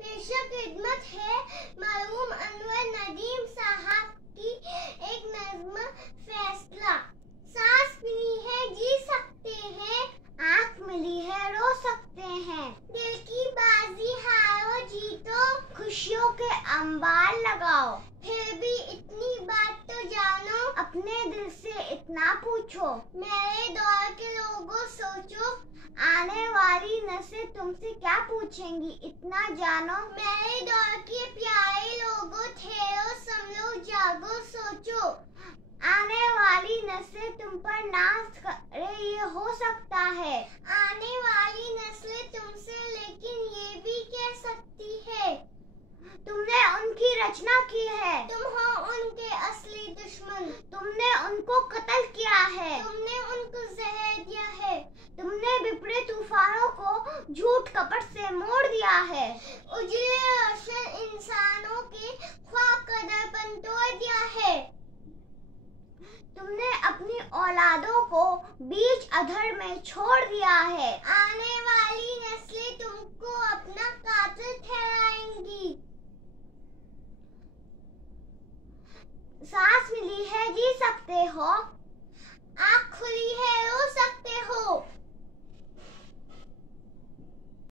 पेशा खिदमत है मरहूम अनवर नदीम साहब की एक नज़्म फैसला। सांस मिली है जी सकते हैं, आँख मिली है रो सकते हैं। दिल की बाजी हारो जीतो, खुशियों के अंबार लगाओ। फिर भी इतनी बात तो जानो, अपने दिल से इतना पूछो। मेरे दौर के लोगों सोचो, आने वाली नस्लें तुमसे क्या पूछेंगी, इतना जानो। मेरे दौर के प्यारे लोगों ठहरो समझो जागो सोचो, आने वाली नस्लें तुम पर नाज करे ये हो सकता है। आने वाली नस्लें तुमसे लेकिन ये भी कह सकती है, तुमने उनकी रचना की है, तुम हो उनके असली दुश्मन। तुमने उनको कत्ल किया है, तुमने उनको जहर दिया है, तुमने विपरीत तूफानों को झूठ कपट से मोड़ दिया है। उजले रोशन इंसानों के ख्वाब का दर्पण तोड़ दिया है। तुमने अपनी औलादों को बीच अधर में छोड़ दिया है। आने वाली नस्लें तुमको अपना कातिल ठहराएंगी। सांस मिली है जी सकते हो,